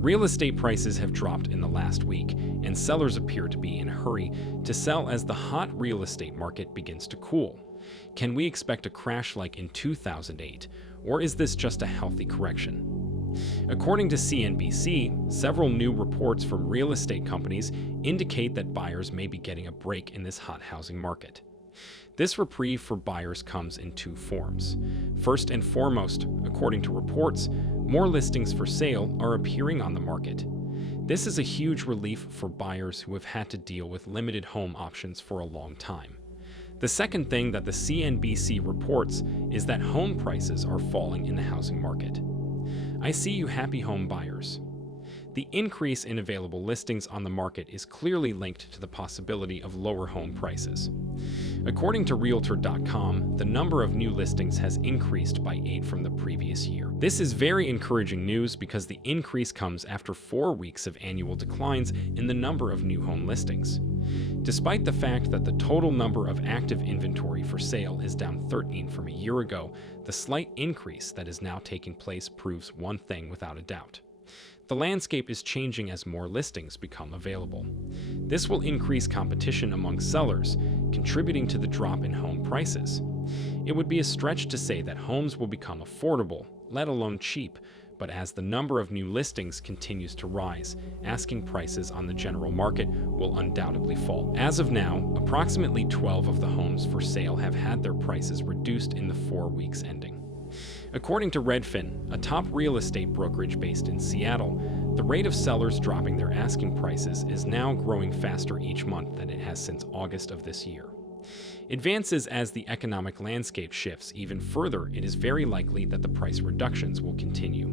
Real estate prices have dropped in the last week, and sellers appear to be in a hurry to sell as the hot real estate market begins to cool. Can we expect a crash like in 2008, or is this just a healthy correction? According to CNBC, several new reports from real estate companies indicate that buyers may be getting a break in this hot housing market. This reprieve for buyers comes in two forms. First and foremost, according to reports, more listings for sale are appearing on the market. This is a huge relief for buyers who have had to deal with limited home options for a long time. The second thing that the CNBC reports is that home prices are falling in the housing market. I see you happy home buyers. The increase in available listings on the market is clearly linked to the possibility of lower home prices. According to Realtor.com, the number of new listings has increased by 8 from the previous year. This is very encouraging news because the increase comes after 4 weeks of annual declines in the number of new home listings. Despite the fact that the total number of active inventory for sale is down 13 from a year ago, the slight increase that is now taking place proves one thing without a doubt. The landscape is changing as more listings become available. This will increase competition among sellers, contributing to the drop in home prices. It would be a stretch to say that homes will become affordable, let alone cheap, but as the number of new listings continues to rise, asking prices on the general market will undoubtedly fall. As of now, approximately 12 of the homes for sale have had their prices reduced in the 4 weeks ending. According to Redfin, a top real estate brokerage based in Seattle, the rate of sellers dropping their asking prices is now growing faster each month than it has since August of this year. Advances as the economic landscape shifts even further, it is very likely that the price reductions will continue.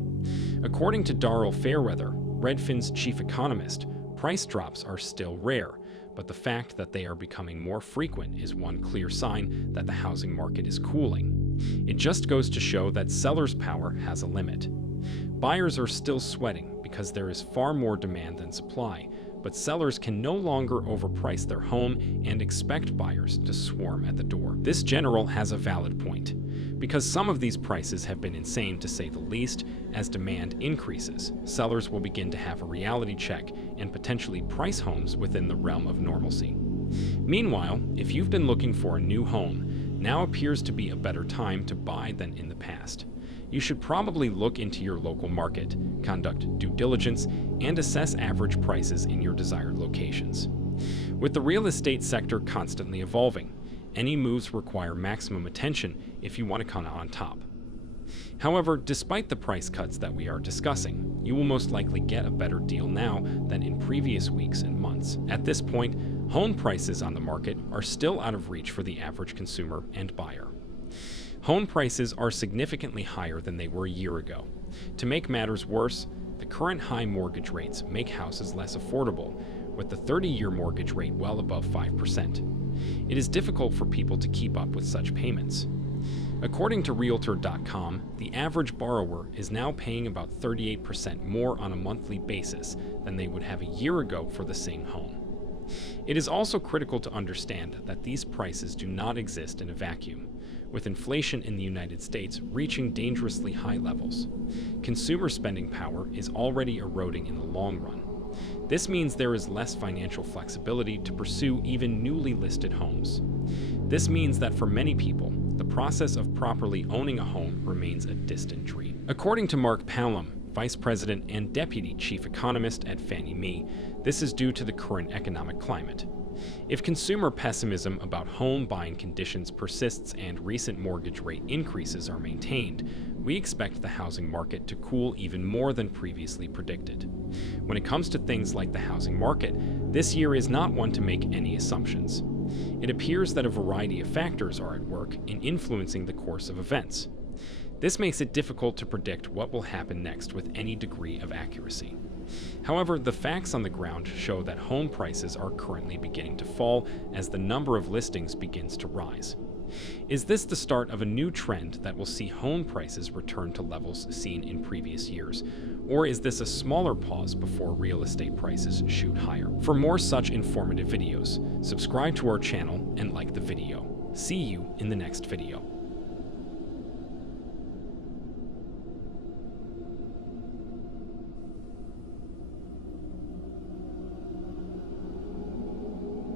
According to Darrell Fairweather, Redfin's chief economist, price drops are still rare, but the fact that they are becoming more frequent is one clear sign that the housing market is cooling. It just goes to show that sellers' power has a limit. Buyers are still sweating because there is far more demand than supply, but sellers can no longer overprice their home and expect buyers to swarm at the door. This general has a valid point, because some of these prices have been insane to say the least. As demand increases, sellers will begin to have a reality check and potentially price homes within the realm of normalcy. Meanwhile, if you've been looking for a new home, now appears to be a better time to buy than in the past. You should probably look into your local market, conduct due diligence, and assess average prices in your desired locations. With the real estate sector constantly evolving, any moves require maximum attention if you want to come out on top. However, despite the price cuts that we are discussing, you will most likely get a better deal now than in previous weeks and months. At this point, home prices on the market are still out of reach for the average consumer and buyer. Home prices are significantly higher than they were a year ago. To make matters worse, the current high mortgage rates make houses less affordable, with the 30-year mortgage rate well above 5%. It is difficult for people to keep up with such payments. According to Realtor.com, the average borrower is now paying about 38% more on a monthly basis than they would have a year ago for the same home. It is also critical to understand that these prices do not exist in a vacuum, with inflation in the United States reaching dangerously high levels. Consumer spending power is already eroding in the long run. This means there is less financial flexibility to pursue even newly listed homes. This means that for many people, the process of properly owning a home remains a distant dream. According to Mark Pallam, Vice President and Deputy Chief Economist at Fannie Mae, this is due to the current economic climate. If consumer pessimism about home buying conditions persists and recent mortgage rate increases are maintained, we expect the housing market to cool even more than previously predicted. When it comes to things like the housing market, this year is not one to make any assumptions. It appears that a variety of factors are at work in influencing the course of events. This makes it difficult to predict what will happen next with any degree of accuracy. However, the facts on the ground show that home prices are currently beginning to fall as the number of listings begins to rise. Is this the start of a new trend that will see home prices return to levels seen in previous years? Or is this a smaller pause before real estate prices shoot higher? For more such informative videos, subscribe to our channel and like the video. See you in the next video.